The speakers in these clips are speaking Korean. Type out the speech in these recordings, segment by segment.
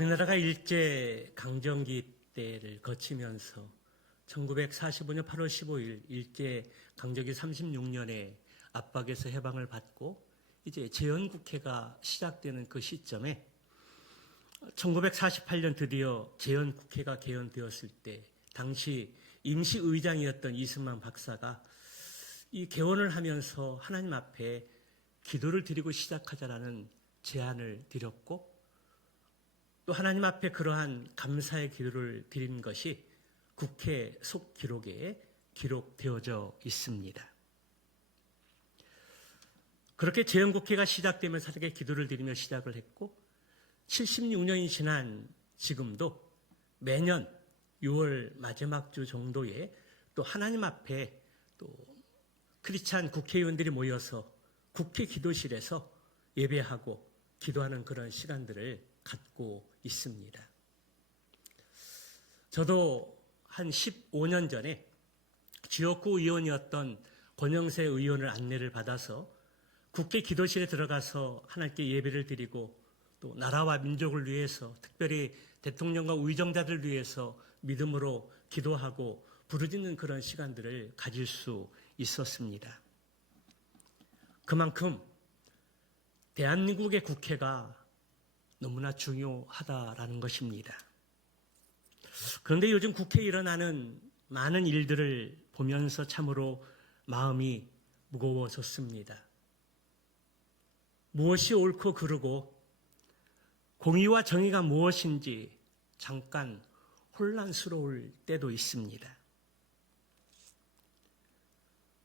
우리나라가 일제 강점기 때를 거치면서 1945년 8월 15일 일제 강점기 36년에 압박에서 해방을 받고 이제 재헌국회가 시작되는 그 시점에 1948년 드디어 재헌국회가 개헌되었을 때 당시 임시의장이었던 이승만 박사가 이 개원을 하면서 하나님 앞에 기도를 드리고 시작하자라는 제안을 드렸고, 또 하나님 앞에 그러한 감사의 기도를 드린 것이 국회 속기록에 기록되어져 있습니다. 그렇게 재헌국회가 시작되면서 하나님께 기도를 드리며 시작을 했고, 76년이 지난 지금도 매년 6월 마지막 주 정도에 또 하나님 앞에 또 크리스찬 국회의원들이 모여서 국회 기도실에서 예배하고 기도하는 그런 시간들을 갖고 있습니다. 저도 한 15년 전에 지역구 의원이었던 권영세 의원을 안내를 받아서 국회 기도실에 들어가서 하나님께 예배를 드리고 또 나라와 민족을 위해서, 특별히 대통령과 의정자들을 위해서 믿음으로 기도하고 부르짖는 그런 시간들을 가질 수 있었습니다. 그만큼 대한민국의 국회가 너무나 중요하다라는 것입니다. 그런데 요즘 국회에 일어나는 많은 일들을 보면서 참으로 마음이 무거워졌습니다. 무엇이 옳고 그르고 공의와 정의가 무엇인지 잠깐 혼란스러울 때도 있습니다.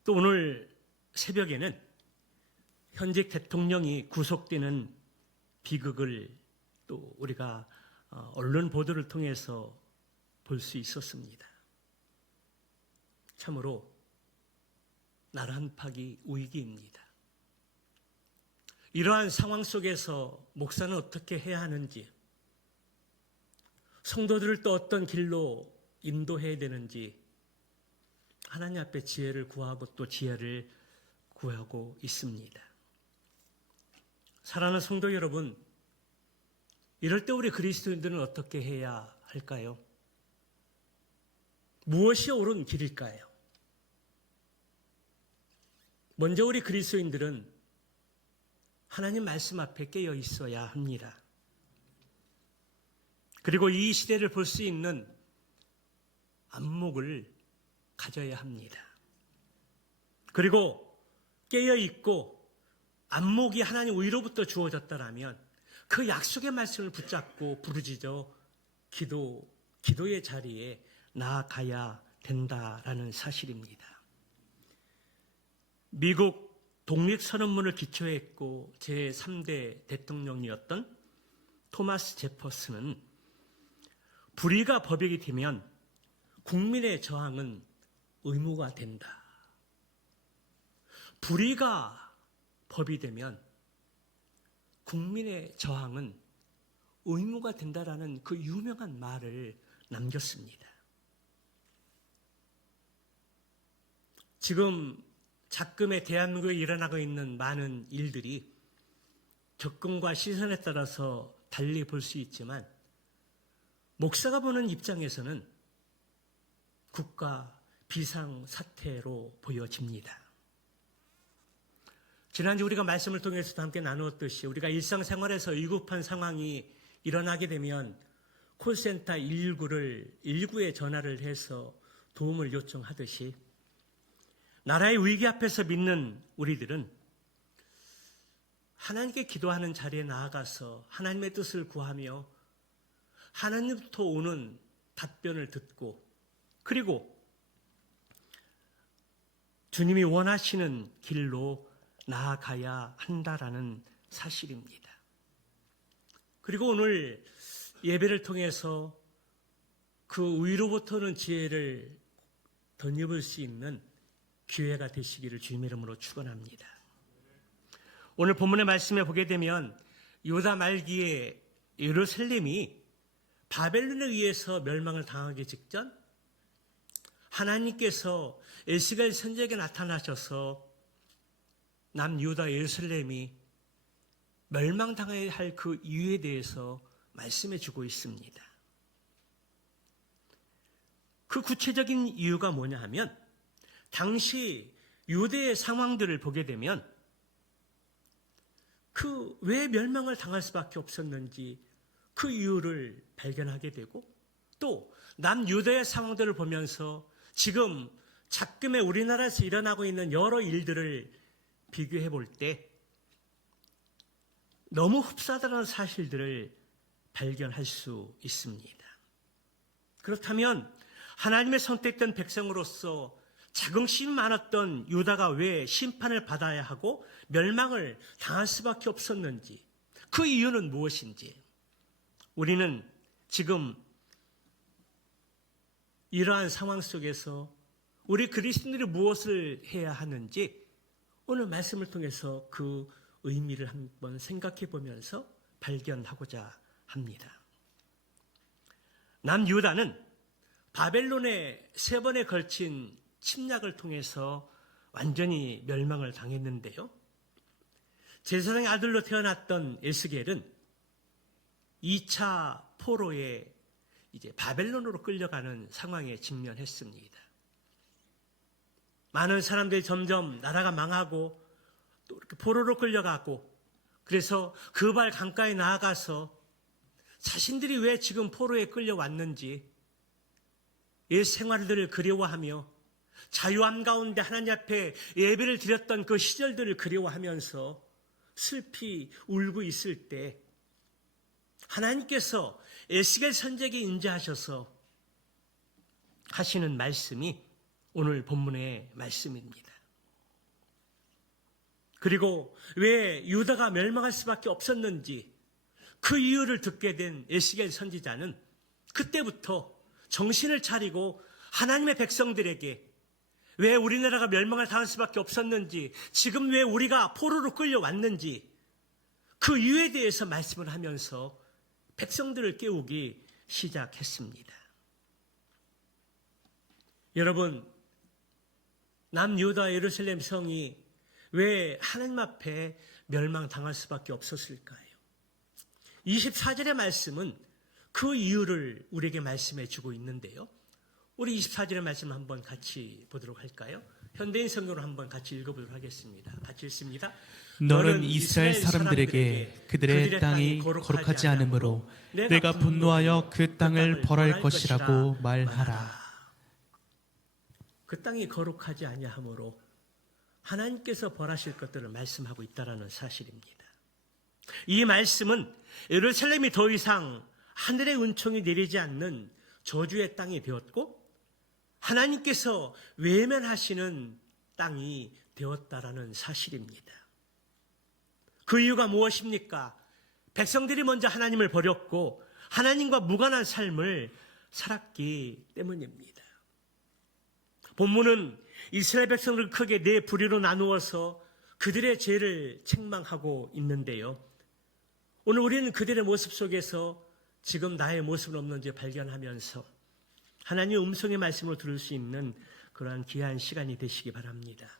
또 오늘 새벽에는 현직 대통령이 구속되는 비극을 또 우리가 언론 보도를 통해서 볼 수 있었습니다. 참으로 나라 한파기 위기입니다. 이러한 상황 속에서 목사는 어떻게 해야 하는지, 성도들을 또 어떤 길로 인도해야 되는지 하나님 앞에 지혜를 구하고 또 지혜를 구하고 있습니다. 사랑하는 성도 여러분, 이럴 때 우리 그리스도인들은 어떻게 해야 할까요? 무엇이 옳은 길일까요? 먼저 우리 그리스도인들은 하나님 말씀 앞에 깨어 있어야 합니다. 그리고 이 시대를 볼 수 있는 안목을 가져야 합니다. 그리고 깨어 있고 안목이 하나님 위로부터 주어졌다라면 그 약속의 말씀을 붙잡고 부르짖어 기도의 자리에 나아가야 된다라는 사실입니다. 미국 독립선언문을 기초했고 제3대 대통령이었던 토마스 제퍼슨은 불의가 법이 되면 국민의 저항은 의무가 된다. 불의가 법이 되면 국민의 저항은 의무가 된다라는 그 유명한 말을 남겼습니다. 지금 작금의 대한민국에 일어나고 있는 많은 일들이 접근과 시선에 따라서 달리 볼 수 있지만 목사가 보는 입장에서는 국가 비상사태로 보여집니다. 지난주 우리가 말씀을 통해서도 함께 나누었듯이 우리가 일상생활에서 위급한 상황이 일어나게 되면 콜센터 119에 전화를 해서 도움을 요청하듯이 나라의 위기 앞에서 믿는 우리들은 하나님께 기도하는 자리에 나아가서 하나님의 뜻을 구하며 하나님부터 오는 답변을 듣고 그리고 주님이 원하시는 길로 나아가야 한다라는 사실입니다. 그리고 오늘 예배를 통해서 그 위로부터는 지혜를 덧입을 수 있는 기회가 되시기를 주님의 이름으로 축원합니다. 오늘 본문의 말씀에 보게 되면 유다 말기에 예루살렘이 바벨론에 의해서 멸망을 당하기 직전 하나님께서 에스겔 선지자에게 나타나셔서 남유다 예루살렘이 멸망당해야 할 그 이유에 대해서 말씀해 주고 있습니다. 그 구체적인 이유가 뭐냐 하면 당시 유대의 상황들을 보게 되면 그 왜 멸망을 당할 수밖에 없었는지 그 이유를 발견하게 되고, 또 남유다의 상황들을 보면서 지금 작금의 우리나라에서 일어나고 있는 여러 일들을 비교해 볼 때 너무 흡사하다는 사실들을 발견할 수 있습니다. 그렇다면 하나님의 선택된 백성으로서 자긍심이 많았던 유다가 왜 심판을 받아야 하고 멸망을 당할 수밖에 없었는지, 그 이유는 무엇인지, 우리는 지금 이러한 상황 속에서 우리 그리스도인들이 무엇을 해야 하는지 오늘 말씀을 통해서 그 의미를 한번 생각해 보면서 발견하고자 합니다. 남유다는 바벨론의 3번에 걸친 침략을 통해서 완전히 멸망을 당했는데요. 제사장의 아들로 태어났던 에스겔은 2차 포로에 이제 바벨론으로 끌려가는 상황에 직면했습니다. 많은 사람들이 점점 나라가 망하고 또 이렇게 포로로 끌려가고, 그래서 그발 강가에 나아가서 자신들이 왜 지금 포로에 끌려왔는지 옛 생활들을 그리워하며 자유함 가운데 하나님 앞에 예배를 드렸던 그 시절들을 그리워하면서 슬피 울고 있을 때 하나님께서 에스겔 선지자에게 인자하셔서 하시는 말씀이 오늘 본문의 말씀입니다. 그리고 왜 유다가 멸망할 수밖에 없었는지 그 이유를 듣게 된 에스겔 선지자는 그때부터 정신을 차리고 하나님의 백성들에게 왜 우리나라가 멸망을 당할 수밖에 없었는지, 지금 왜 우리가 포로로 끌려왔는지 그 이유에 대해서 말씀을 하면서 백성들을 깨우기 시작했습니다. 여러분, 남유다 예루살렘 성이 왜 하나님 앞에 멸망당할 수밖에 없었을까요? 24절의 말씀은 그 이유를 우리에게 말씀해 주고 있는데요. 우리 24절의 말씀 한번 같이 보도록 할까요? 현대인 성경으로 한번 같이 읽어보도록 하겠습니다. 같이 읽습니다. 너는 이스라엘 사람들에게 그들의 땅이 거룩하지 않으므로 내가 분노하여 그 땅을 벌할 것이라고 말하라. 그 땅이 거룩하지 아니하므로 하나님께서 벌하실 것들을 말씀하고 있다는 사실입니다. 이 말씀은 예루살렘이 더 이상 하늘의 은총이 내리지 않는 저주의 땅이 되었고 하나님께서 외면하시는 땅이 되었다라는 사실입니다. 그 이유가 무엇입니까? 백성들이 먼저 하나님을 버렸고 하나님과 무관한 삶을 살았기 때문입니다. 본문은 이스라엘 백성들을 크게 4부류로 나누어서 그들의 죄를 책망하고 있는데요. 오늘 우리는 그들의 모습 속에서 지금 나의 모습은 없는지 발견하면서 하나님의 음성의 말씀을 들을 수 있는 그러한 귀한 시간이 되시기 바랍니다.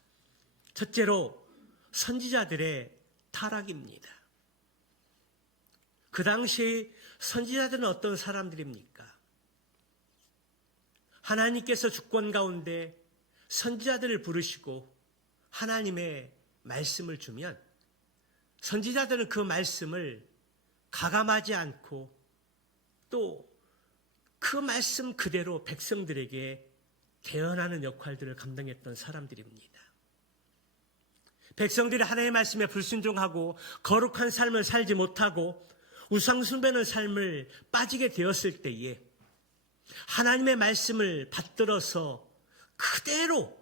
첫째로 선지자들의 타락입니다. 그 당시 선지자들은 어떤 사람들입니까? 하나님께서 주권 가운데 선지자들을 부르시고 하나님의 말씀을 주면 선지자들은 그 말씀을 가감하지 않고 또 그 말씀 그대로 백성들에게 대언하는 역할들을 감당했던 사람들입니다. 백성들이 하나님의 말씀에 불순종하고 거룩한 삶을 살지 못하고 우상 숭배하는 삶을 빠지게 되었을 때에 하나님의 말씀을 받들어서 그대로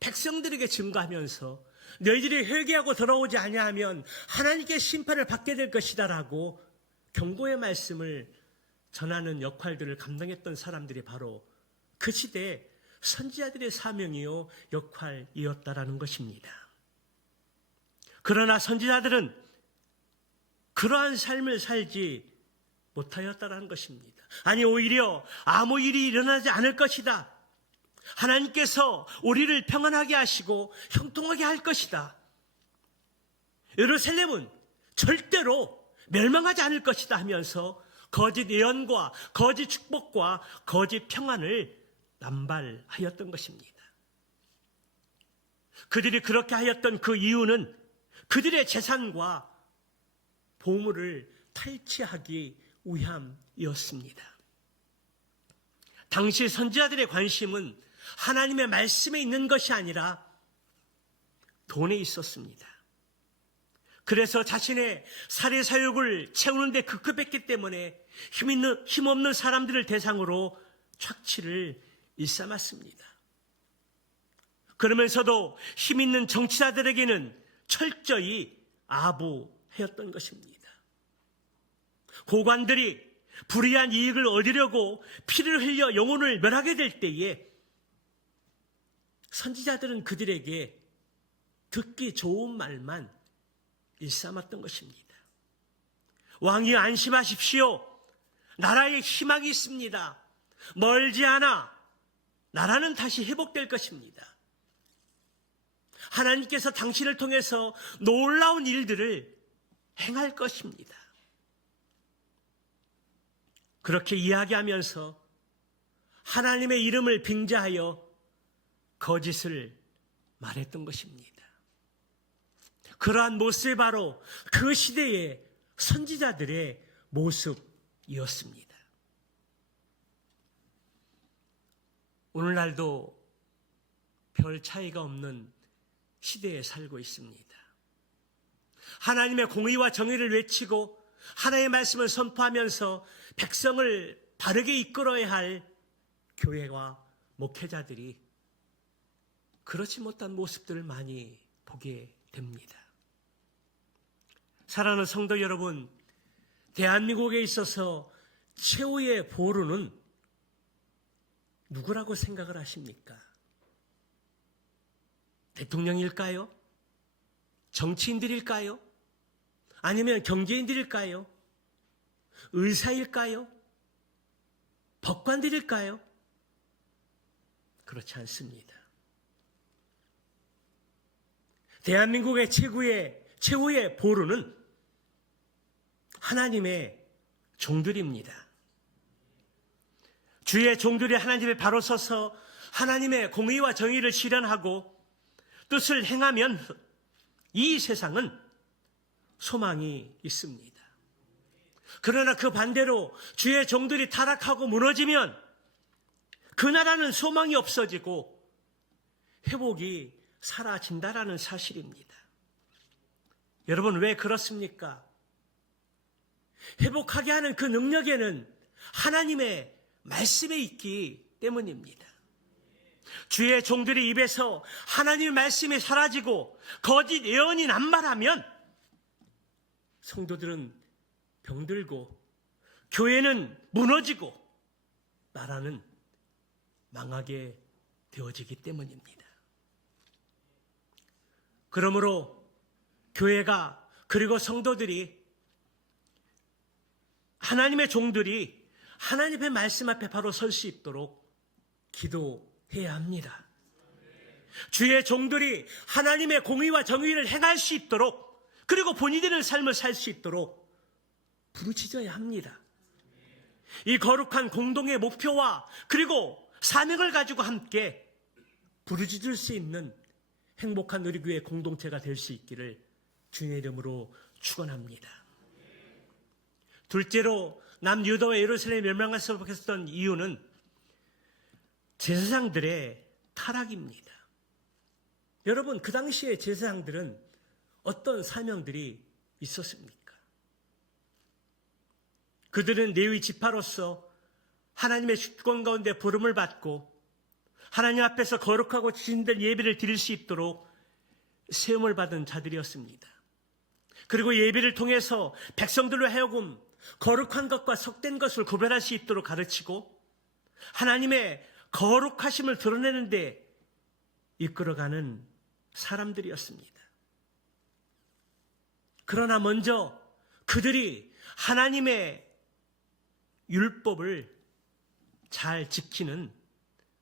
백성들에게 증거하면서 너희들이 회개하고 돌아오지 아니하면 하나님께 심판을 받게 될 것이다라고 경고의 말씀을 전하는 역할들을 감당했던 사람들이 바로 그 시대의 선지자들의 사명이요 역할이었다라는 것입니다. 그러나 선지자들은 그러한 삶을 살지 못하였다라는 것입니다. 아니 오히려 아무 일이 일어나지 않을 것이다. 하나님께서 우리를 평안하게 하시고 형통하게 할 것이다. 예루살렘은 절대로 멸망하지 않을 것이다 하면서 거짓 예언과 거짓 축복과 거짓 평안을 남발하였던 것입니다. 그들이 그렇게 하였던 그 이유는 그들의 재산과 보물을 탈취하기 위함이었습니다. 당시 선지자들의 관심은 하나님의 말씀에 있는 것이 아니라 돈에 있었습니다. 그래서 자신의 살해사욕을 채우는 데 급급했기 때문에 힘없는 사람들을 대상으로 착취를 일삼았습니다. 그러면서도 힘있는 정치자들에게는 철저히 아부하였던 것입니다. 고관들이 불의한 이익을 얻으려고 피를 흘려 영혼을 멸하게 될 때에 선지자들은 그들에게 듣기 좋은 말만 일삼았던 것입니다. 왕이 안심하십시오. 나라에 희망이 있습니다. 멀지 않아 나라는 다시 회복될 것입니다. 하나님께서 당신을 통해서 놀라운 일들을 행할 것입니다. 그렇게 이야기하면서 하나님의 이름을 빙자하여 거짓을 말했던 것입니다. 그러한 모습이 바로 그 시대의 선지자들의 모습이었습니다. 오늘날도 별 차이가 없는 시대에 살고 있습니다. 하나님의 공의와 정의를 외치고 하나님의 말씀을 선포하면서 백성을 바르게 이끌어야 할 교회와 목회자들이 그렇지 못한 모습들을 많이 보게 됩니다. 사랑하는 성도 여러분, 대한민국에 있어서 최후의 보루는 누구라고 생각을 하십니까? 대통령일까요? 정치인들일까요? 아니면 경제인들일까요? 의사일까요? 법관들일까요? 그렇지 않습니다. 대한민국의 최후의 보루는 하나님의 종들입니다. 주의 종들이 하나님의 바로 서서 하나님의 공의와 정의를 실현하고 뜻을 행하면 이 세상은 소망이 있습니다. 그러나 그 반대로 주의 종들이 타락하고 무너지면 그 나라는 소망이 없어지고 회복이 사라진다라는 사실입니다. 여러분, 왜 그렇습니까? 회복하게 하는 그 능력에는 하나님의 말씀에 있기 때문입니다. 주의 종들의 입에서 하나님의 말씀이 사라지고 거짓 예언이 남발하면 성도들은 병들고 교회는 무너지고 나라는 망하게 되어지기 때문입니다. 그러므로 교회가 그리고 성도들이 하나님의 종들이 하나님의 말씀 앞에 바로 설 수 있도록 기도해야 합니다. 주의 종들이 하나님의 공의와 정의를 행할 수 있도록 그리고 본인들의 삶을 살 수 있도록 부르짖어야 합니다. 이 거룩한 공동의 목표와 그리고 사명을 가지고 함께 부르짖을 수 있는 행복한 우리 교회 공동체가 될 수 있기를 주님의 이름으로 축원합니다. 둘째로 남유다와 예루살렘이 멸망할 수 없었던 이유는 제사장들의 타락입니다. 여러분, 그 당시에 제사장들은 어떤 사명들이 있었습니까? 그들은 레위 지파로서 하나님의 주권 가운데 부름을 받고 하나님 앞에서 거룩하고 진실 예배를 드릴 수 있도록 세움을 받은 자들이었습니다. 그리고 예배를 통해서 백성들로 하여금 거룩한 것과 속된 것을 구별할 수 있도록 가르치고 하나님의 거룩하심을 드러내는 데 이끌어가는 사람들이었습니다. 그러나 먼저 그들이 하나님의 율법을 잘 지키는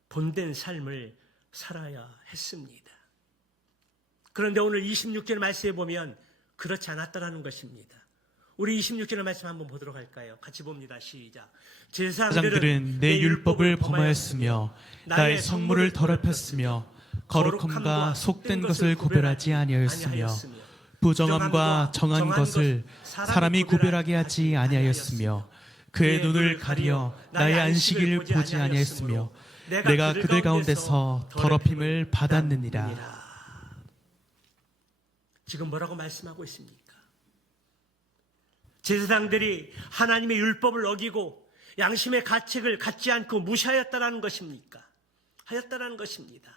본된 삶을 살아야 했습니다. 그런데 오늘 26절 말씀에 보면 그렇지 않았다라는 것입니다. 우리 26절의 말씀 한번 보도록 할까요? 같이 봅니다. 시작. 제사장들은 내 율법을 범하였으며 나의 성물을 더럽혔으며 거룩함과 속된 것을 구별하지 아니하였으며 부정함과 정한 것을 사람이 구별하게 하지 아니하였으며 그의 눈을 가리어 나의 안식일을 보지 아니하였으며 내가 그들 가운데서 더럽힘을 받았느니라. 지금 뭐라고 말씀하고 있습니까? 제사장들이 하나님의 율법을 어기고 양심의 가책을 갖지 않고 무시하였다라는 것입니까? 하였다라는 것입니다.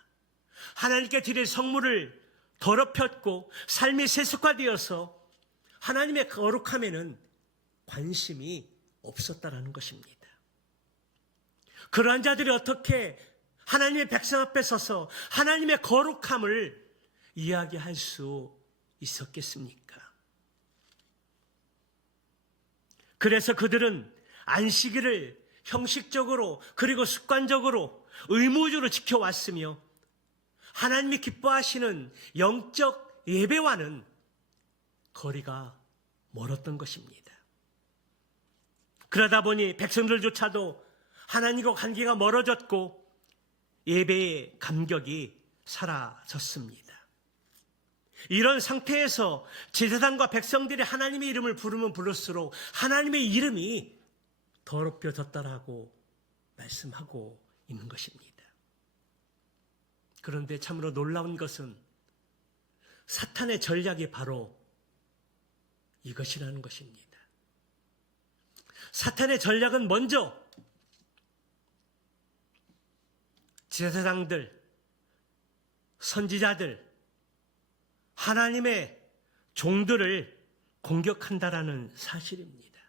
하나님께 드릴 성물을 더럽혔고 삶이 세속화되어서 하나님의 거룩함에는 관심이 없었다라는 것입니다. 그러한 자들이 어떻게 하나님의 백성 앞에 서서 하나님의 거룩함을 이야기할 수 있었겠습니까? 그래서 그들은 안식일을 형식적으로 그리고 습관적으로 의무적으로 지켜왔으며 하나님이 기뻐하시는 영적 예배와는 거리가 멀었던 것입니다. 그러다 보니 백성들조차도 하나님과 관계가 멀어졌고 예배의 감격이 사라졌습니다. 이런 상태에서 제사장과 백성들이 하나님의 이름을 부르면 부를수록 하나님의 이름이 더럽혀졌다라고 말씀하고 있는 것입니다. 그런데 참으로 놀라운 것은 사탄의 전략이 바로 이것이라는 것입니다. 사탄의 전략은 먼저 제사장들, 선지자들, 하나님의 종들을 공격한다라는 사실입니다.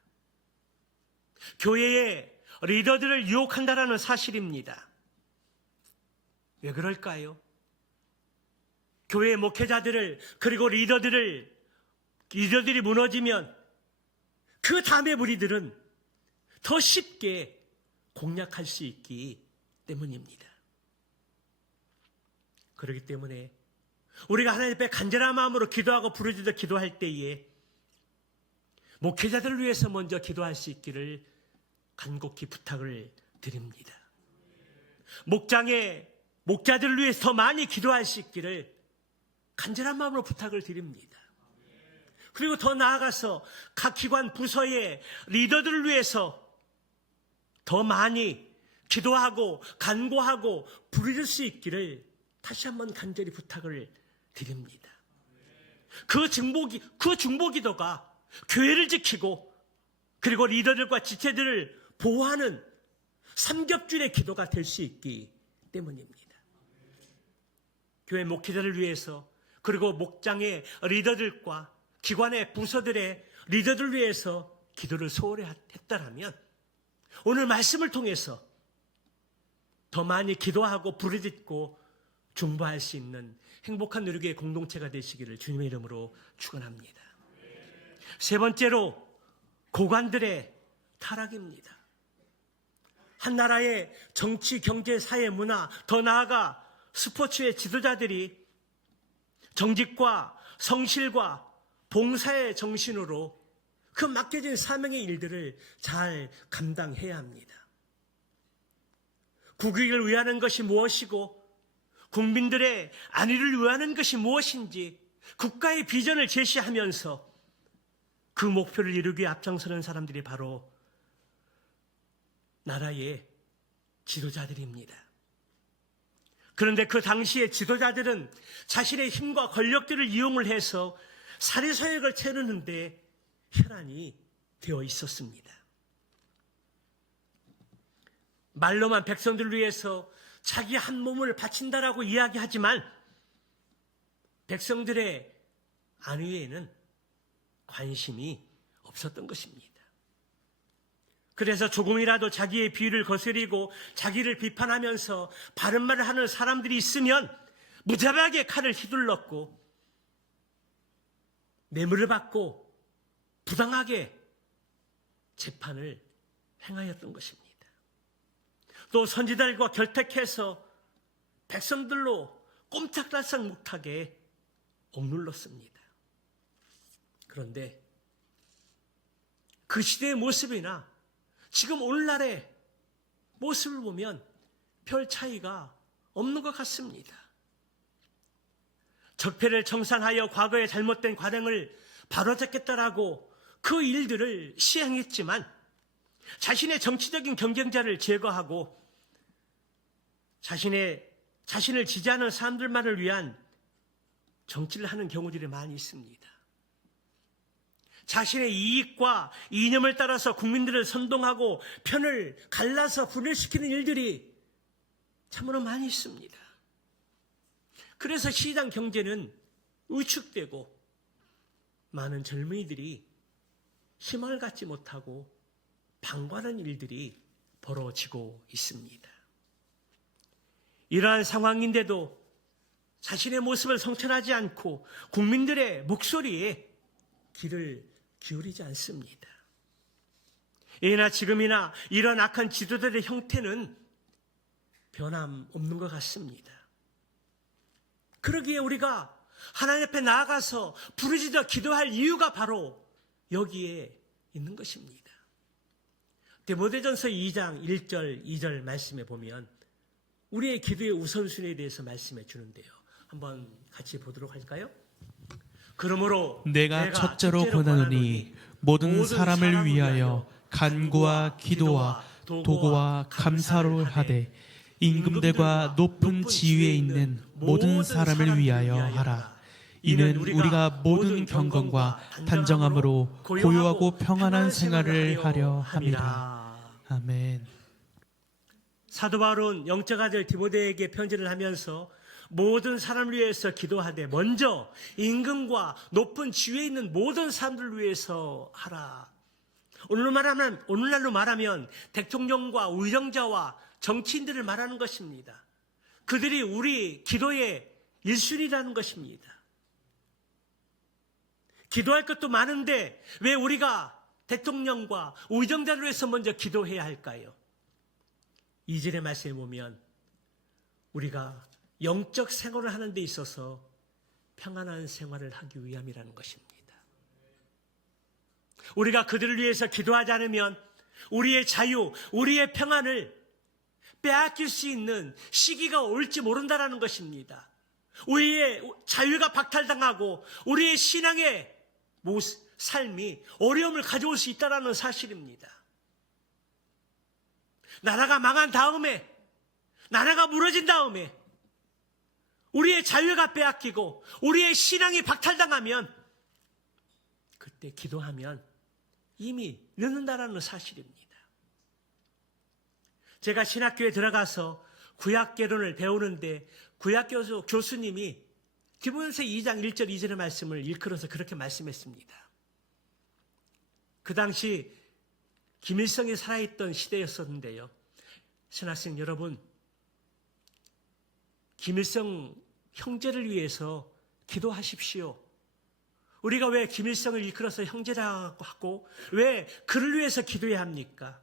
교회의 리더들을 유혹한다라는 사실입니다. 왜 그럴까요? 교회의 목회자들을 그리고 리더들이 무너지면 그 다음의 무리들은 더 쉽게 공략할 수 있기 때문입니다. 그렇기 때문에 우리가 하나님 앞에 간절한 마음으로 기도하고 부르짖어 기도할 때에 목회자들을 위해서 먼저 기도할 수 있기를 간곡히 부탁을 드립니다. 목자들을 위해서 더 많이 기도할 수 있기를 간절한 마음으로 부탁을 드립니다. 그리고 더 나아가서 각 기관 부서의 리더들을 위해서 더 많이 기도하고 간구하고 부르짖을 수 있기를 다시 한번 간절히 부탁을 드립니다. 그 중보기도가 교회를 지키고 그리고 리더들과 지체들을 보호하는 삼겹줄의 기도가 될 수 있기 때문입니다. 교회 목회자를 위해서 그리고 목장의 리더들과 기관의 부서들의 리더들을 위해서 기도를 소홀히 했다라면 오늘 말씀을 통해서 더 많이 기도하고 부르짖고 중보할 수 있는 행복한 누리교회 공동체가 되시기를 주님의 이름으로 축원합니다. 세 번째로 고관들의 타락입니다. 한 나라의 정치, 경제, 사회, 문화, 더 나아가 스포츠의 지도자들이 정직과 성실과 봉사의 정신으로 그 맡겨진 사명의 일들을 잘 감당해야 합니다. 국익을 위하는 것이 무엇이고 국민들의 안위를 위하는 것이 무엇인지 국가의 비전을 제시하면서 그 목표를 이루기 위해 앞장서는 사람들이 바로 나라의 지도자들입니다. 그런데 그 당시의 지도자들은 자신의 힘과 권력들을 이용을 해서 사리사욕을 채우는데 혈안이 되어 있었습니다. 말로만 백성들을 위해서 자기 한 몸을 바친다라고 이야기하지만 백성들의 안위에는 관심이 없었던 것입니다. 그래서 조금이라도 자기의 비위를 거스리고 자기를 비판하면서 바른 말을 하는 사람들이 있으면 무자비하게 칼을 휘둘렀고 뇌물을 받고 부당하게 재판을 행하였던 것입니다. 또 선지자들과 결탁해서 백성들로 꼼짝달싹 못하게 억눌렀습니다. 그런데 그 시대의 모습이나 지금 오늘날의 모습을 보면 별 차이가 없는 것 같습니다. 적폐를 청산하여 과거의 잘못된 관행을 바로잡겠다라고 그 일들을 시행했지만 자신의 정치적인 경쟁자를 제거하고 자신을 지지하는 사람들만을 위한 정치를 하는 경우들이 많이 있습니다. 자신의 이익과 이념을 따라서 국민들을 선동하고 편을 갈라서 분열시키는 일들이 참으로 많이 있습니다. 그래서 시장 경제는 위축되고 많은 젊은이들이 희망을 갖지 못하고 방관하는 일들이 벌어지고 있습니다. 이러한 상황인데도 자신의 모습을 성찰하지 않고 국민들의 목소리에 귀를 기울이지 않습니다. 예나 지금이나 이런 악한 지도자들의 형태는 변함없는 것 같습니다. 그러기에 우리가 하나님 앞에 나아가서 부르짖어 기도할 이유가 바로 여기에 있는 것입니다. 디모데전서 2장 1절 2절 말씀에 보면 우리의 기도의 우선순위에 대해서 말씀해 주는데요. 한번 같이 보도록 할까요? 그러므로 내가 첫째로 권하노니 모든 사람을 위하여 간구와 기도와 도구와 감사로 하되 임금들과 높은 지위에 있는 모든 사람을 위하여 하라. 이는 우리가 모든 경건과 단정함으로 고요하고 평안한 생활을 하려 함이라. 아멘. 사도 바울은 영적 아들 디모데에게 편지를 하면서 모든 사람을 위해서 기도하되 먼저 임금과 높은 지위에 있는 모든 사람들을 위해서 하라. 오늘날로 말하면 대통령과 의정자와 정치인들을 말하는 것입니다. 그들이 우리 기도의 1순위라는 것입니다. 기도할 것도 많은데 왜 우리가 대통령과 의정자를 위해서 먼저 기도해야 할까요? 2절의 말씀에 보면 우리가 영적 생활을 하는 데 있어서 평안한 생활을 하기 위함이라는 것입니다. 우리가 그들을 위해서 기도하지 않으면 우리의 자유, 우리의 평안을 빼앗길 수 있는 시기가 올지 모른다는 것입니다. 우리의 자유가 박탈당하고 우리의 신앙의 삶이 어려움을 가져올 수 있다는 사실입니다. 나라가 망한 다음에, 나라가 무너진 다음에 우리의 자유가 빼앗기고 우리의 신앙이 박탈당하면 그때 기도하면 이미 늦는다는 사실입니다. 제가 신학교에 들어가서 구약개론을 배우는데 구약교 교수님이 디모데전서 2장 1절 2절의 말씀을 일컬어서 그렇게 말씀했습니다. 그 당시 김일성이 살아있던 시대였었는데요. 신학생 여러분, 김일성 형제를 위해서 기도하십시오. 우리가 왜 김일성을 일컬어서 형제라고 하고 왜 그를 위해서 기도해야 합니까?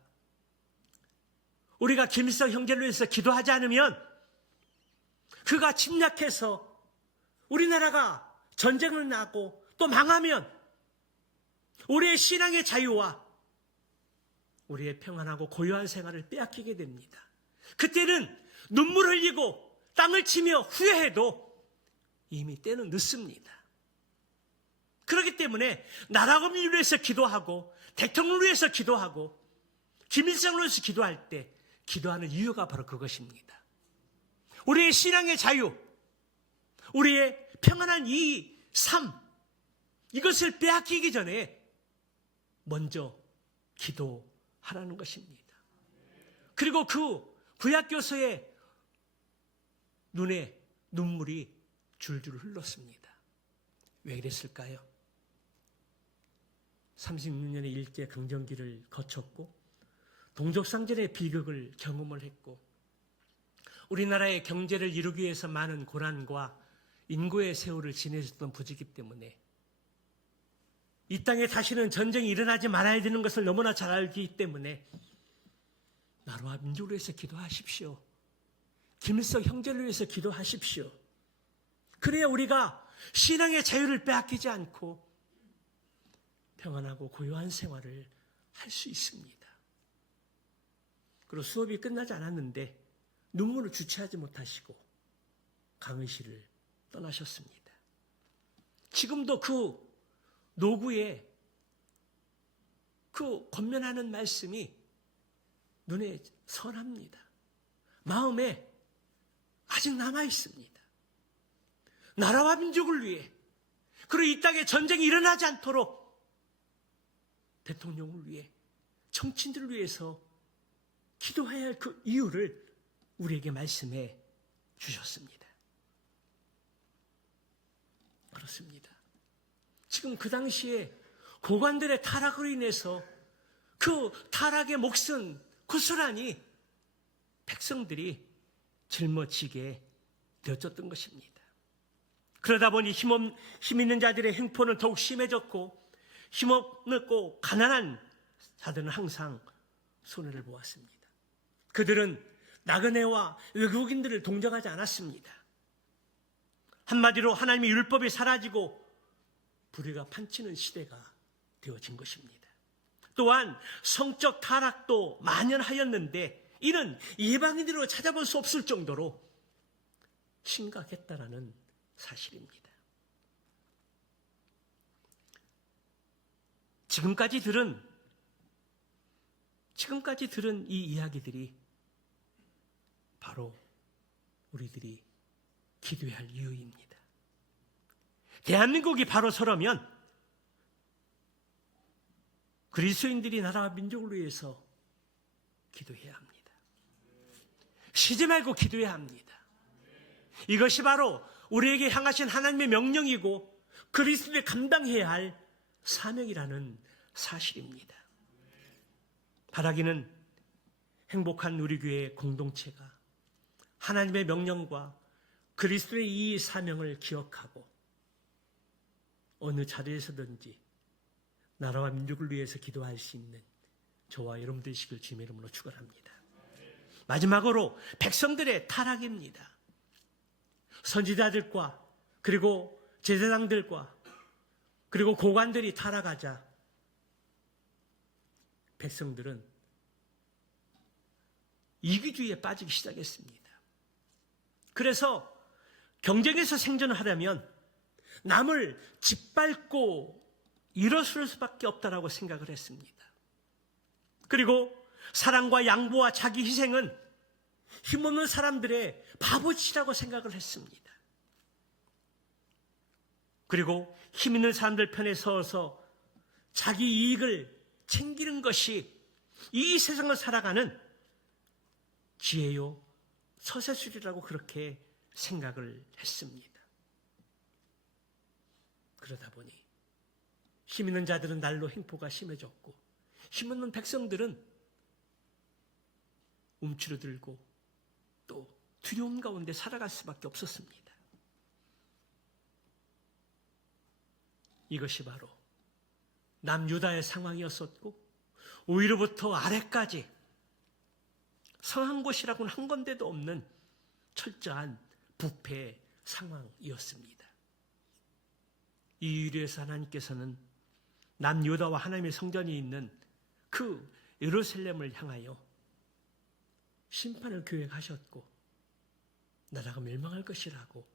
우리가 김일성 형제를 위해서 기도하지 않으면 그가 침략해서 우리나라가 전쟁을 나고 또 망하면 우리의 신앙의 자유와 우리의 평안하고 고요한 생활을 빼앗기게 됩니다. 그때는 눈물 흘리고 땅을 치며 후회해도 이미 때는 늦습니다. 그렇기 때문에 나라 국민을 위해서 기도하고 대통령을 위해서 기도하고 김일성을 위해서 기도할 때 기도하는 이유가 바로 그것입니다. 우리의 신앙의 자유, 우리의 평안한 이 삶, 이것을 빼앗기기 전에 먼저 기도하라는 것입니다. 그리고 그 구약교서의 눈에 눈물이 줄줄 흘렀습니다. 왜 그랬을까요? 36년의 일제 강점기를 거쳤고 동족상전의 비극을 경험을 했고 우리나라의 경제를 이루기 위해서 많은 고난과 인고의 세월을 지내셨던 부지기 때문에 이 땅에 다시는 전쟁이 일어나지 말아야 되는 것을 너무나 잘 알기 때문에 나라와 민족을 위해서 기도하십시오. 김일성 형제를 위해서 기도하십시오. 그래야 우리가 신앙의 자유를 빼앗기지 않고 평안하고 고요한 생활을 할 수 있습니다. 그리고 수업이 끝나지 않았는데 눈물을 주체하지 못하시고 강의실을 떠나셨습니다. 지금도 그 노구에 그 권면하는 말씀이 눈에 선합니다. 마음에 아직 남아 있습니다. 나라와 민족을 위해, 그리고 이 땅에 전쟁이 일어나지 않도록 대통령을 위해, 정치인들을 위해서 기도해야 할 그 이유를 우리에게 말씀해 주셨습니다. 그렇습니다. 지금 그 당시에 고관들의 타락으로 인해서 그 타락의 몫은 고스란히 백성들이 짊어지게 되어졌던 것입니다. 그러다 보니 힘 있는 자들의 행포는 더욱 심해졌고 힘없고 가난한 자들은 항상 손해를 보았습니다. 그들은 나그네와 외국인들을 동정하지 않았습니다. 한마디로 하나님의 율법이 사라지고 불의가 판치는 시대가 되어진 것입니다. 또한 성적 타락도 만연하였는데 이는 이방인으로 찾아볼 수 없을 정도로 심각했다라는 사실입니다. 지금까지 들은 이 이야기들이 바로 우리들이 기도해야 할 이유입니다. 대한민국이 바로 서려면 그리스도인들이 나라와 민족을 위해서 기도해야 합니다. 쉬지 말고 기도해야 합니다. 이것이 바로 우리에게 향하신 하나님의 명령이고 그리스도에 감당해야 할 사명이라는 사실입니다. 바라기는 행복한 우리 교회의 공동체가 하나님의 명령과 그리스도의 이 사명을 기억하고 어느 자리에서든지 나라와 민족을 위해서 기도할 수 있는 저와 여러분 되시길 주님의 이름으로 축원합니다. 마지막으로 백성들의 타락입니다. 선지자들과 그리고 제사장들과 그리고 고관들이 타락하자 백성들은 이기주의에 빠지기 시작했습니다. 그래서 경쟁에서 생존을 하려면 남을 짓밟고 일어설 수밖에 없다라고 생각을 했습니다. 그리고 사랑과 양보와 자기 희생은 힘없는 사람들의 바보짓이라고 생각을 했습니다. 그리고 힘 있는 사람들 편에 서서 자기 이익을 챙기는 것이 이 세상을 살아가는 지혜요 서세술이라고 그렇게 생각을 했습니다. 그러다 보니 힘 있는 자들은 날로 행포가 심해졌고 힘없는 백성들은 움츠러들고 또 두려움 가운데 살아갈 수밖에 없었습니다. 이것이 바로 남유다의 상황이었었고 위로부터 아래까지 성한 곳이라고는 한 건데도 없는 철저한 부패 상황이었습니다. 이 이유에서 하나님께서는 남유다와 하나님의 성전이 있는 그 예루살렘을 향하여 심판을 계획하셨고 나라가 멸망할 것이라고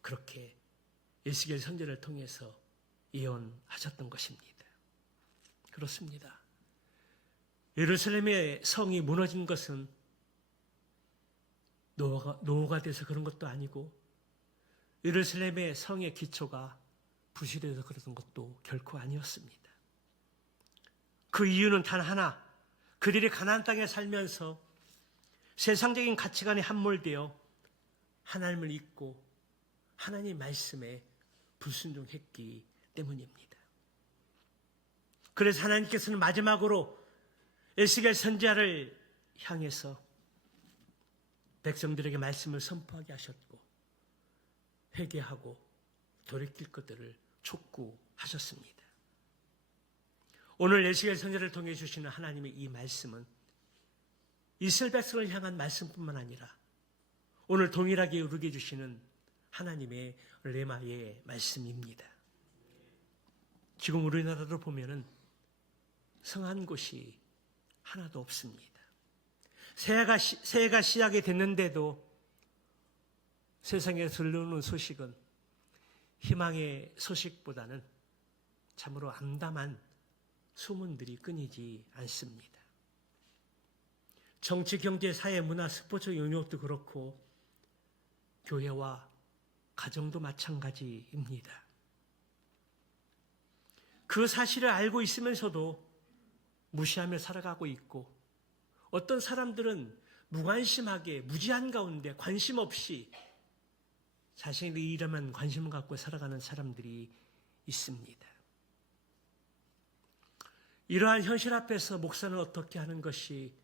그렇게 에스겔 선지자를 통해서 예언하셨던 것입니다. 그렇습니다. 예루살렘의 성이 무너진 것은 노후가 돼서 그런 것도 아니고 예루살렘의 성의 기초가 부실해서 그랬던 것도 결코 아니었습니다. 그 이유는 단 하나, 그들이 가나안 땅에 살면서 세상적인 가치관에 함몰되어 하나님을 잊고 하나님의 말씀에 불순종했기 때문입니다. 그래서 하나님께서는 마지막으로 에스겔 선지자를 향해서 백성들에게 말씀을 선포하게 하셨고 회개하고 돌이킬 것들을 촉구하셨습니다. 오늘 에스겔 선지자를 통해 주시는 하나님의 이 말씀은 이스라엘 백성을 향한 말씀뿐만 아니라 오늘 동일하게 우리에게 주시는 하나님의 레마의 말씀입니다. 지금 우리나라로 보면은 성한 곳이 하나도 없습니다. 새해가 시작이 됐는데도 세상에 들려오는 소식은 희망의 소식보다는 참으로 암담한 소문들이 끊이지 않습니다. 정치, 경제, 사회, 문화, 스포츠 영역도 그렇고 교회와 가정도 마찬가지입니다. 그 사실을 알고 있으면서도 무시하며 살아가고 있고, 어떤 사람들은 무관심하게 무지한 가운데 관심 없이 자신의 일에만 관심을 갖고 살아가는 사람들이 있습니다. 이러한 현실 앞에서 목사는 어떻게 하는 것이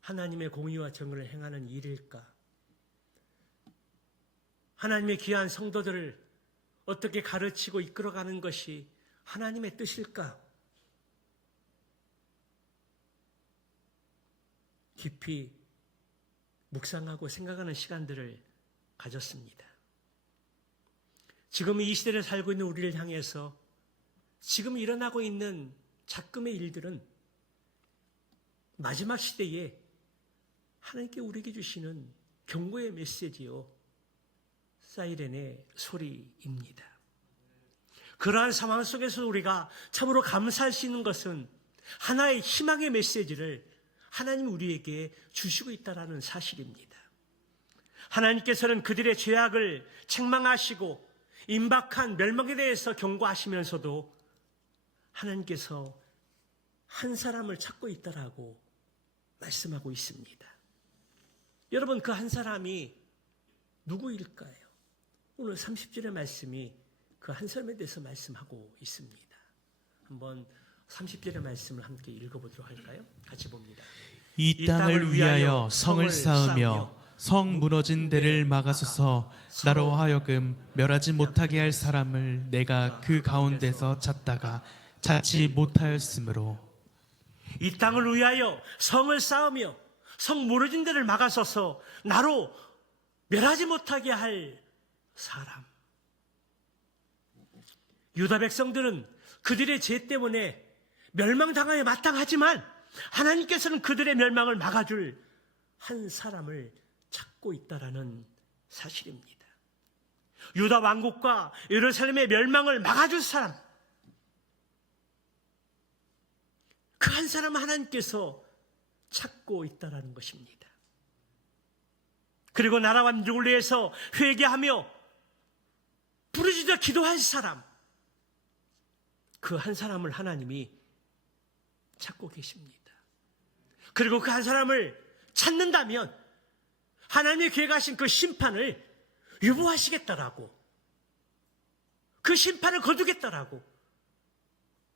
하나님의 공의와 정의를 행하는 일일까? 하나님의 귀한 성도들을 어떻게 가르치고 이끌어가는 것이 하나님의 뜻일까? 깊이 묵상하고 생각하는 시간들을 가졌습니다. 지금 이 시대를 살고 있는 우리를 향해서 지금 일어나고 있는 작금의 일들은 마지막 시대에 하나님께 우리에게 주시는 경고의 메시지요, 사이렌의 소리입니다. 그러한 상황 속에서 우리가 참으로 감사할 수 있는 것은 하나의 희망의 메시지를 하나님이 우리에게 주시고 있다는 사실입니다. 하나님께서는 그들의 죄악을 책망하시고 임박한 멸망에 대해서 경고하시면서도 하나님께서 한 사람을 찾고 있다라고 말씀하고 있습니다. 여러분, 그 한 사람이 누구일까요? 오늘 30절의 말씀이 그 한 사람에 대해서 말씀하고 있습니다. 한번 30절의 말씀을 함께 읽어보도록 할까요? 같이 봅니다. 이 땅을 위하여 성을 쌓으며 성 무너진 데를 막아서서 나로 하여금 멸하지 못하게 할 사람을 내가 그 가운데서 찾다가 찾지 못하였으므로, 이 땅을 위하여 성을 쌓으며 성 무너진 데를 막아서서 나로 멸하지 못하게 할 사람. 유다 백성들은 그들의 죄 때문에 멸망당하에 마땅하지만 하나님께서는 그들의 멸망을 막아줄 한 사람을 찾고 있다라는 사실입니다. 유다 왕국과 예루살렘의 멸망을 막아줄 사람, 그 한 사람을 하나님께서 찾고 있다라는 것입니다. 그리고 나라와 민족을 위해서 회개하며 부르짖어 기도할 사람, 그 한 사람을 하나님이 찾고 계십니다. 그리고 그 한 사람을 찾는다면 하나님이 계획하신 그 심판을 유보하시겠다라고, 그 심판을 거두겠다라고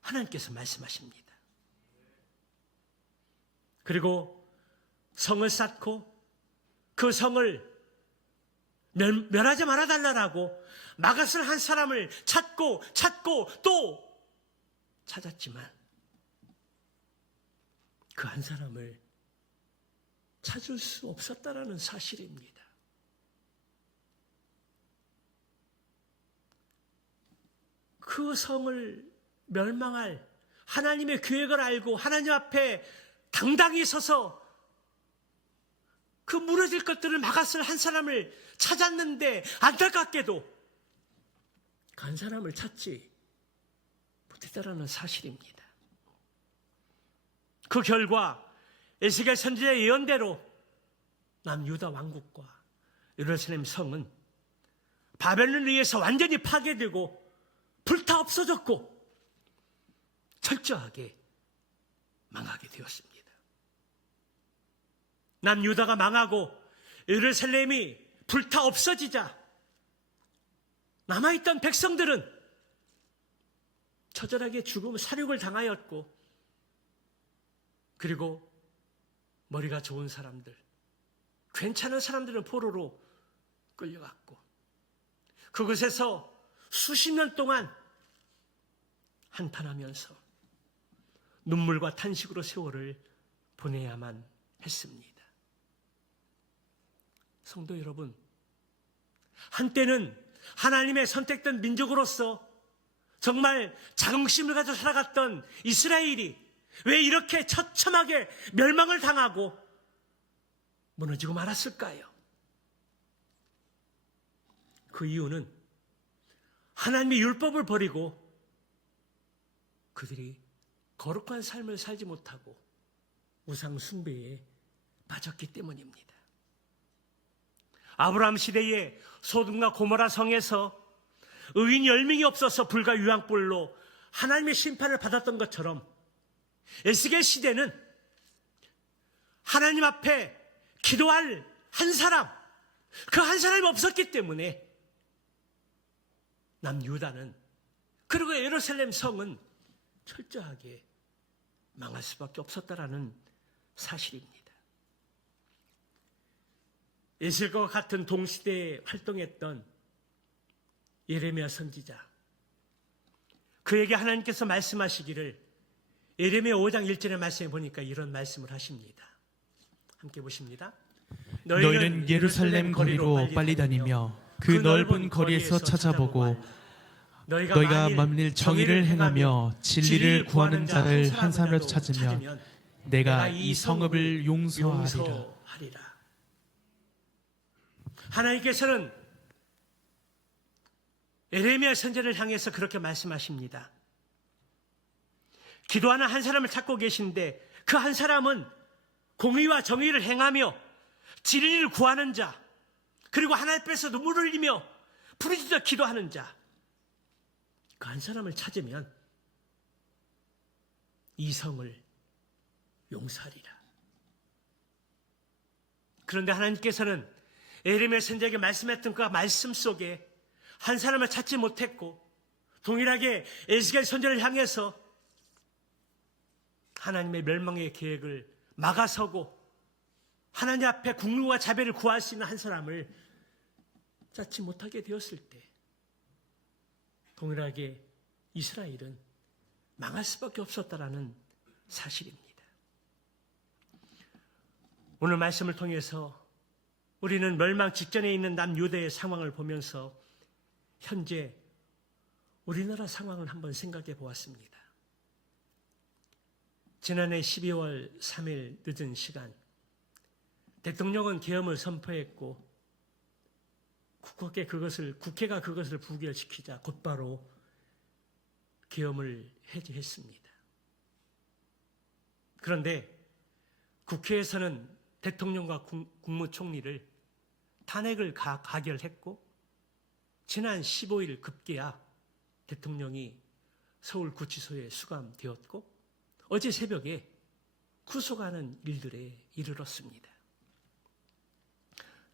하나님께서 말씀하십니다. 그리고 성을 쌓고 그 성을 멸하지 말아달라고 막았을 한 사람을 찾고 또 찾았지만 그 한 사람을 찾을 수 없었다라는 사실입니다. 그 성을 멸망할 하나님의 계획을 알고 하나님 앞에 당당히 서서 그 무너질 것들을 막았을 한 사람을 찾았는데 안타깝게도 그 한 사람을 찾지 못했다라는 사실입니다. 그 결과 에스겔 선지자의 예언대로 남유다 왕국과 예루살렘 성은 바벨론에 의해서 완전히 파괴되고 불타 없어졌고 철저하게 망하게 되었습니다. 남유다가 망하고 예루살렘이 불타 없어지자 남아있던 백성들은 처절하게 사륙을 당하였고, 그리고 머리가 좋은 사람들, 괜찮은 사람들은 포로로 끌려갔고, 그곳에서 수십 년 동안 한탄하면서 눈물과 탄식으로 세월을 보내야만 했습니다. 성도 여러분, 한때는 하나님의 선택된 민족으로서 정말 자긍심을 가지고 살아갔던 이스라엘이 왜 이렇게 처참하게 멸망을 당하고 무너지고 말았을까요? 그 이유는 하나님의 율법을 버리고 그들이 거룩한 삶을 살지 못하고 우상 숭배에 빠졌기 때문입니다. 아브라함 시대에 소돔과 고모라 성에서 의인 10명이 없어서 불과 유황불로 하나님의 심판을 받았던 것처럼 에스겔 시대는 하나님 앞에 기도할 한 사람, 그 한 사람이 없었기 때문에 남유다는, 그리고 예루살렘 성은 철저하게 망할 수밖에 없었다라는 사실입니다. 에스겔과 같은 동시대에 활동했던 예레미야 선지자, 그에게 하나님께서 말씀하시기를 예레미야 5장 1절의 말씀에 보니까 이런 말씀을 하십니다. 함께 보십니다. 너희는 예루살렘 거리로 빨리 다니며 그 넓은 거리에서 찾아보고 너희가 만일 정의를 행하며 진리를 구하는 자를 한 사람이라도 찾으면 내가 이 성읍을 용서하리라. 하나님께서는 예레미야 선지자를 향해서 그렇게 말씀하십니다. 기도하는 한 사람을 찾고 계신데 그 한 사람은 공의와 정의를 행하며 진리를 구하는 자, 그리고 하나님 앞에서 눈물을 흘리며 부르짖어 기도하는 자, 그 한 사람을 찾으면 이 성을 용서하리라. 그런데 하나님께서는 예레미야 선지자에게 말씀했던 그 말씀 속에 한 사람을 찾지 못했고, 동일하게 에스겔 선지자를 향해서 하나님의 멸망의 계획을 막아서고 하나님 앞에 국류와 자비를 구할 수 있는 한 사람을 찾지 못하게 되었을 때 동일하게 이스라엘은 망할 수밖에 없었다라는 사실입니다. 오늘 말씀을 통해서 우리는 멸망 직전에 있는 남유다의 상황을 보면서 현재 우리나라 상황을 한번 생각해 보았습니다. 지난해 12월 3일 늦은 시간, 대통령은 계엄을 선포했고 국회가 그것을 부결시키자 곧바로 계엄을 해제했습니다. 그런데 국회에서는 대통령과 국무총리를 탄핵을 가결했고 지난 15일 급기야 대통령이 서울구치소에 수감되었고 어제 새벽에 구속하는 일들에 이르렀습니다.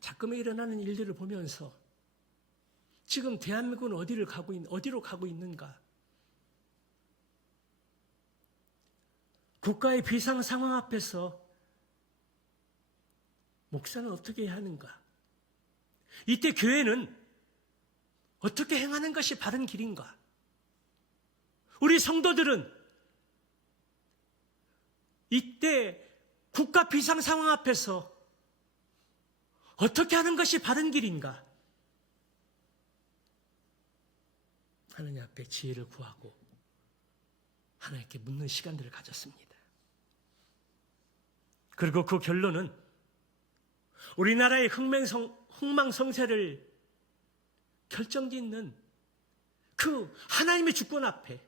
자꾸만 일어나는 일들을 보면서 지금 대한민국은 어디로 가고 있는가? 국가의 비상 상황 앞에서 목사는 어떻게 해야 하는가? 이때 교회는 어떻게 행하는 것이 바른 길인가? 우리 성도들은 이때 국가 비상 상황 앞에서 어떻게 하는 것이 바른 길인가? 하나님 앞에 지혜를 구하고 하나님께 묻는 시간들을 가졌습니다. 그리고 그 결론은 우리나라의 흥망성쇠를 결정짓는 그 하나님의 주권 앞에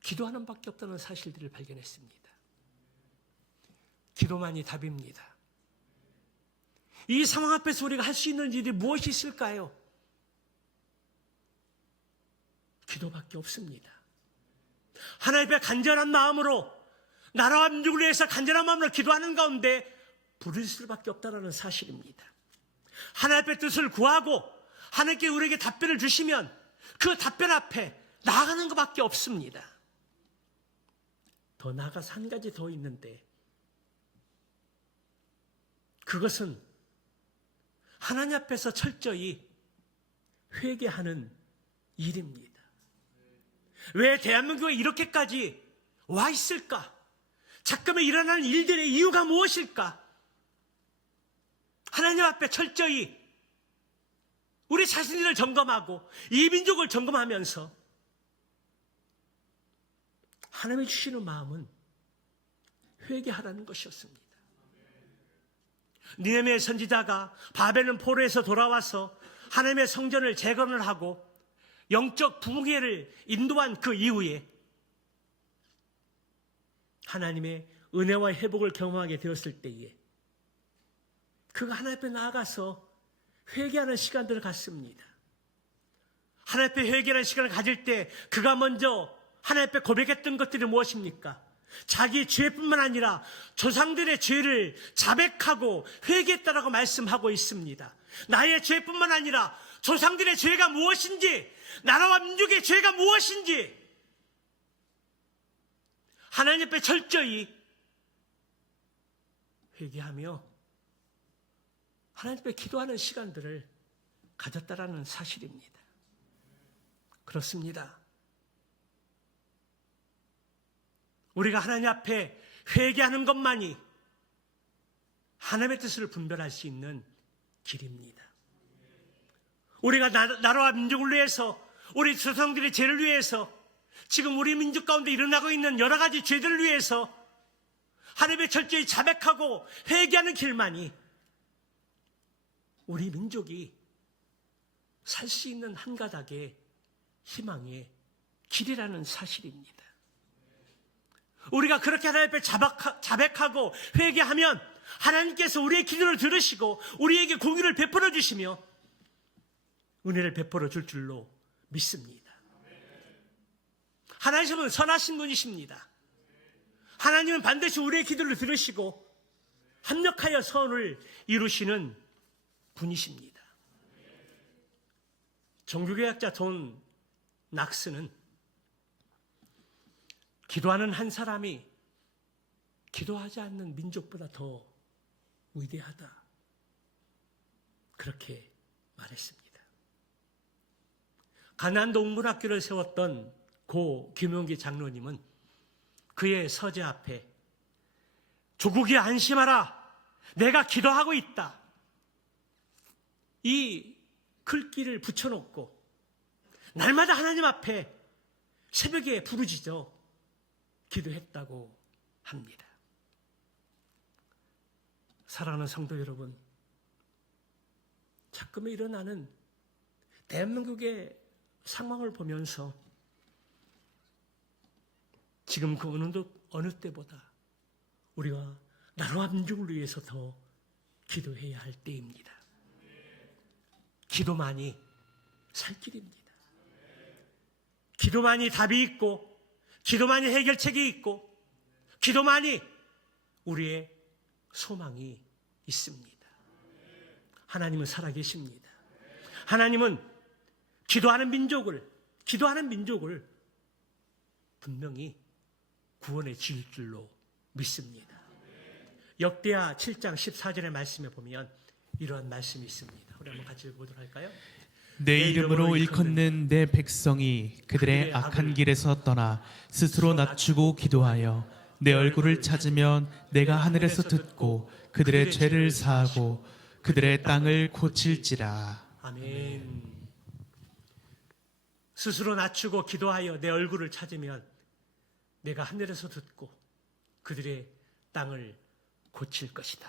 기도하는 밖에 없다는 사실들을 발견했습니다. 기도만이 답입니다. 이 상황 앞에서 우리가 할 수 있는 일이 무엇이 있을까요? 기도밖에 없습니다. 하나님 앞에 간절한 마음으로, 나라와 민족을 위해서 간절한 마음으로 기도하는 가운데 부르실 수밖에 없다는 사실입니다. 하나님 앞에 뜻을 구하고 하나님께 우리에게 답변을 주시면 그 답변 앞에 나아가는 것밖에 없습니다. 더 나아가서 한 가지 더 있는데 그것은 하나님 앞에서 철저히 회개하는 일입니다. 왜 대한민국에 이렇게까지 와 있을까? 잠깐만 일어나는 일들의 이유가 무엇일까? 하나님 앞에 철저히 우리 자신을 점검하고 이 민족을 점검하면서 하나님이 주시는 마음은 회개하라는 것이었습니다. 니네미의 선지자가 바벨론 포로에서 돌아와서 하나님의 성전을 재건을 하고 영적 부흥회를 인도한 그 이후에 하나님의 은혜와 회복을 경험하게 되었을 때에 그가 하나님 앞에 나아가서 회개하는 시간들을 갖습니다. 하나님 앞에 회개하는 시간을 가질 때 그가 먼저 하나님 앞에 고백했던 것들이 무엇입니까? 자기 죄뿐만 아니라 조상들의 죄를 자백하고 회개했다라고 말씀하고 있습니다. 나의 죄뿐만 아니라 조상들의 죄가 무엇인지, 나라와 민족의 죄가 무엇인지 하나님 앞에 철저히 회개하며 하나님 앞에 기도하는 시간들을 가졌다라는 사실입니다. 그렇습니다. 우리가 하나님 앞에 회개하는 것만이 하나님의 뜻을 분별할 수 있는 길입니다. 우리가 나라와 민족을 위해서, 우리 조상들의 죄를 위해서, 지금 우리 민족 가운데 일어나고 있는 여러 가지 죄들을 위해서 하나님의 철저히 자백하고 회개하는 길만이 우리 민족이 살 수 있는 한 가닥의 희망의 길이라는 사실입니다. 우리가 그렇게 하나님 앞에 자백하고 회개하면 하나님께서 우리의 기도를 들으시고 우리에게 공의를 베풀어 주시며 은혜를 베풀어 줄 줄로 믿습니다. 하나님은 선하신 분이십니다. 하나님은 반드시 우리의 기도를 들으시고 합력하여 선을 이루시는 분이십니다. 종교개혁자 존 낙스는 기도하는 한 사람이 기도하지 않는 민족보다 더 위대하다, 그렇게 말했습니다. 가나안 동문학교를 세웠던 고 김용기 장로님은 그의 서재 앞에 조국이 안심하라, 내가 기도하고 있다, 이 글귀를 붙여놓고 날마다 하나님 앞에 새벽에 부르짖어 기도했다고 합니다. 사랑하는 성도 여러분, 자꾸만 일어나는 대한민국의 상황을 보면서 지금 그 어느 때보다 우리가 나라와 민족을 위해서 더 기도해야 할 때입니다. 기도만이 살 길입니다. 기도만이 답이 있고, 기도만이 해결책이 있고, 기도만이 우리의 소망이 있습니다. 하나님은 살아계십니다. 하나님은 기도하는 민족을 분명히 구원해 주실 줄로 믿습니다. 역대하 7장 14절의 말씀에 보면 이러한 말씀이 있습니다. 우리 한번 같이 읽어보도록 할까요? 내 이름으로 일컫는 내 백성이 그들의 악한 길에서 떠나 스스로 낮추고 기도하여 내 얼굴을 찾으면 내가 하늘에서 듣고 그들의 죄를 사하고 그들의 땅을 고칠지라. 아멘. 스스로 낮추고 기도하여 내 얼굴을 찾으면 내가 하늘에서 듣고 그들의 땅을 고칠 것이다.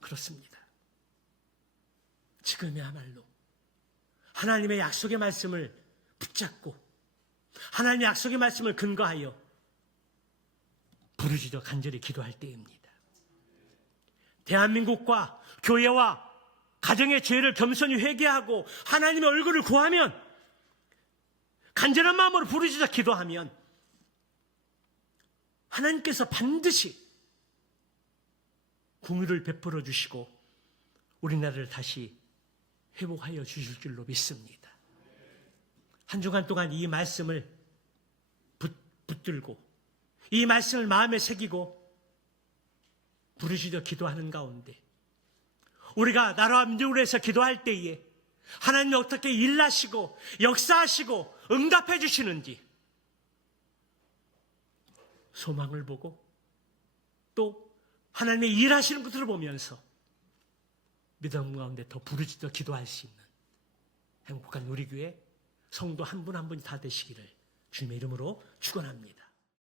그렇습니다. 지금이야말로 하나님의 약속의 말씀을 붙잡고 하나님의 약속의 말씀을 근거하여 부르짖어 간절히 기도할 때입니다. 대한민국과 교회와 가정의 죄를 겸손히 회개하고 하나님의 얼굴을 구하면, 간절한 마음으로 부르짖어 기도하면 하나님께서 반드시 공의를 베풀어 주시고 우리나라를 다시 회복하여 주실 줄로 믿습니다. 한 주간 동안 이 말씀을 붙들고 이 말씀을 마음에 새기고 부르짖어 기도하는 가운데 우리가 나라와 민족을 위해서 기도할 때에 하나님이 어떻게 일하시고 역사하시고 응답해 주시는지 소망을 보고 또 하나님의 일하시는 것들을 보면서 믿음 가운데 더 부르짖어 기도할 수 있는 행복한 우리 교회 성도 한 분 한 분이 다 되시기를 주님의 이름으로 축원합니다.